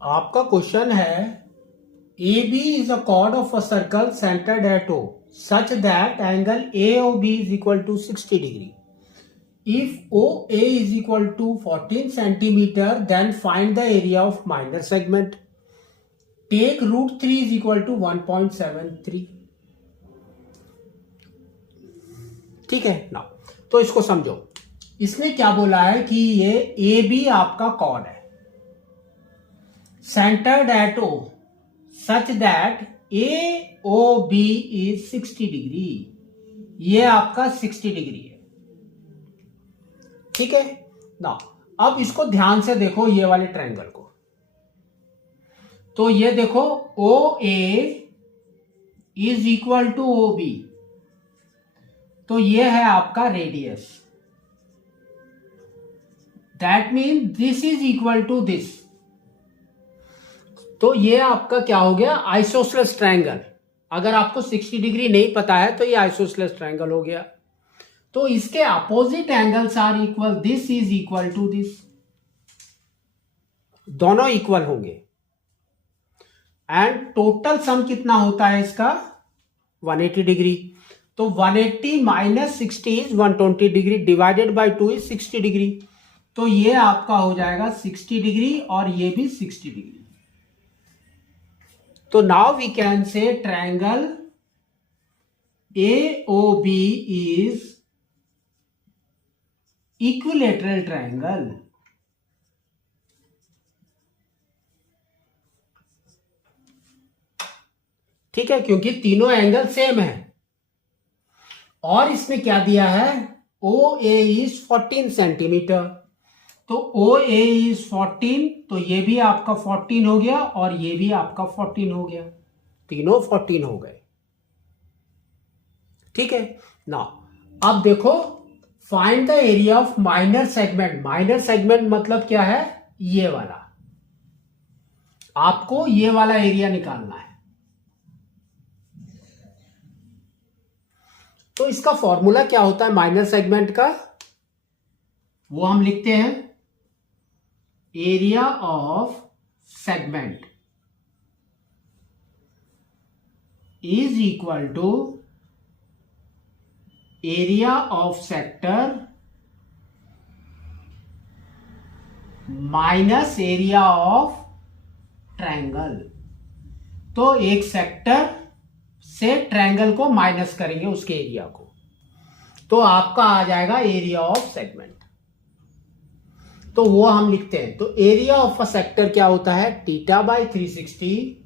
आपका क्वेश्चन है A B is a chord of a circle centred at O such that angle A O B is equal to 60 degree. If OA is equal to 14 centimeter, then find the area of minor segment. Take root 3 is equal to 1.73. ठीक है ना. तो इसको समझो. इसने क्या बोला है कि ये ए बी आपका कॉर्ड है centred at O such that A O B is 60 degree. ये आपका 60 डिग्री है. ठीक है ना. अब इसको ध्यान से देखो ये वाले ट्रायंगल को. तो ये देखो O A is equal to O B. तो ये है आपका radius. That mean this is equal to this. तो ये आपका क्या हो गया, आइसोसेलेस ट्रायंगल. अगर आपको 60 डिग्री नहीं पता है तो ये आइसोसेलेस ट्रायंगल हो गया. तो इसके opposite angles are equal. This is equal to this. दोनों इक्वल होंगे. एंड टोटल सम कितना होता है इसका, 180 डिग्री. तो 180 minus 60 is 120 degree divided by 2 is 60 degree. तो ये आपका हो जाएगा 60 डिग्री और ये भी 60 डिग्री. तो now we can say triangle AOB is equilateral triangle. ठीक है, क्योंकि तीनों एंगल सेम है. और इसने क्या दिया है, OA इज 14 सेंटीमीटर. तो OA इज 14. तो ये भी आपका 14 हो गया और ये भी आपका 14 हो गया. तीनों 14 हो गए. ठीक है ना. अब देखो find the area of minor segment. Minor segment मतलब क्या है, ये वाला. आपको ये वाला एरिया निकालना है. तो इसका फॉर्मूला क्या होता है माइनर सेगमेंट का, वो हम लिखते हैं area of segment is equal to area of sector minus area of triangle. तो एक सेक्टर से ट्रायंगल को माइनस करेंगे उसके एरिया को, तो आपका आ जाएगा एरिया ऑफ सेगमेंट. तो वो हम लिखते हैं. तो एरिया ऑफ अ सेक्टर क्या होता है, theta by 360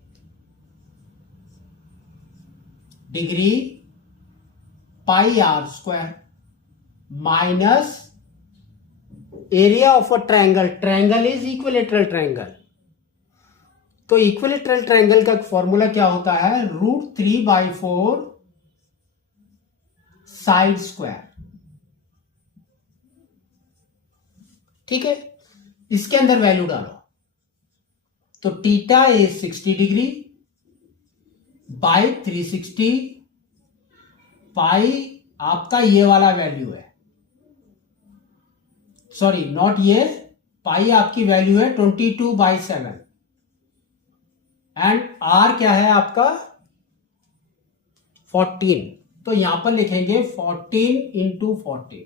degree pi r square minus area of a triangle. Triangle is equilateral triangle. तो इक्विलेटरल ट्रायंगल का फॉर्मूला क्या होता है, √3/4 साइड स्क्वायर. ठीक है, इसके अंदर वैल्यू डालो. तो थीटा इज 60 डिग्री बाय 360 पाई आपका ये वाला वैल्यू है, सॉरी नॉट ये, पाई आपकी वैल्यू है 22/7 एंड आर क्या है आपका 14. तो यहां पर लिखेंगे 14 इंटू 14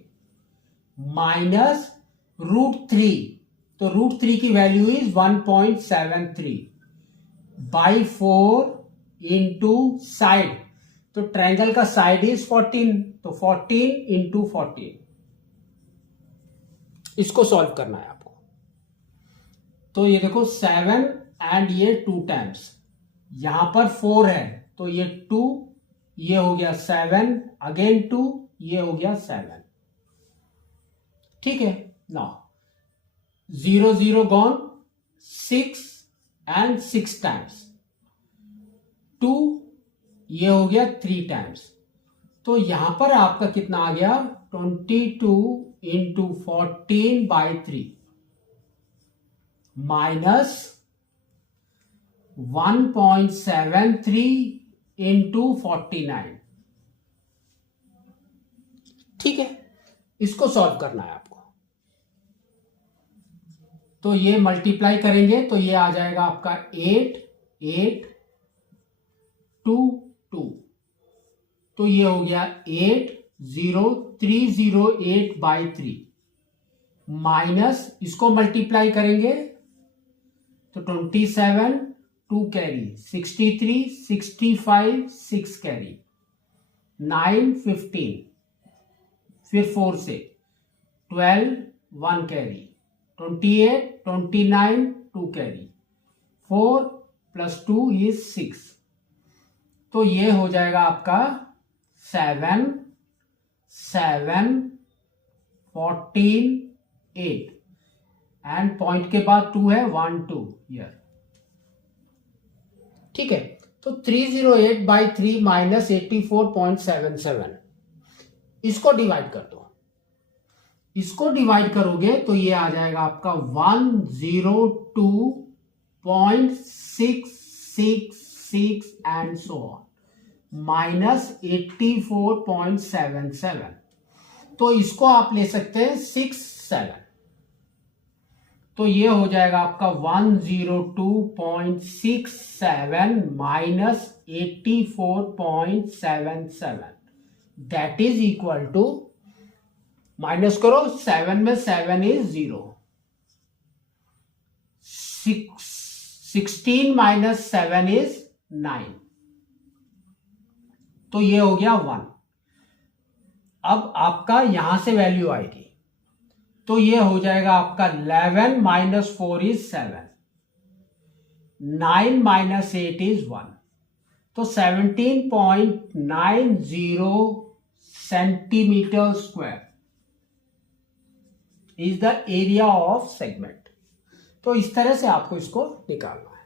माइनस √3. तो √3 की value is 1.73 by 4 into side. तो ट्रायंगल का साइड इज 14. तो 14 इंटू 14. इसको सॉल्व करना है आपको. तो ये देखो 7 एंड ये 2 टाइम्स, यहां पर 4 है तो ये 2, ये हो गया 7, अगेन 2, ये हो गया 7. ठीक है ना. 0 0 गॉन, 6 एंड 6 टाइम्स, 2, ये हो गया 3 टाइम्स. तो यहां पर आपका कितना आ गया 22 इंटू 14/3 माइनस 1.73 इंटू 49. ठीक है, इसको सॉल्व करना है आपको. तो ये मल्टीप्लाई करेंगे तो ये आ जाएगा आपका 8 8 2 2, तो ये हो गया 80308/3 माइनस इसको मल्टीप्लाई करेंगे तो 27 2 कैरी 63 65 6 कैरी 9 15 फिर 4 से 12 1 कैरी 28 29 2 कैरी 4 + 2 = 6, तो ये हो जाएगा आपका 7 7 14 8 एंड पॉइंट के बाद 2 है 1 2 ईयर। ठीक है, तो 308/3 माइनस 84.77, इसको डिवाइड कर दो। इसको डिवाइड करोगे तो ये आ जाएगा आपका 102.666 एंड सो ऑन माइनस 84.77, तो इसको आप ले सकते हैं 6 7, तो ये हो जाएगा आपका 102.67 minus 84.77, that is equal to, minus करो 7 में 7 = 0, 16 माइनस 7 = 9, तो ये हो गया 1। अब आपका यहां से वैल्यू आएगी तो ये हो जाएगा आपका 11 - 4 = 7, 9 - 8 = 1, तो 17.90 centimetre square is the area of segment. तो इस तरह से आपको इसको निकालना है।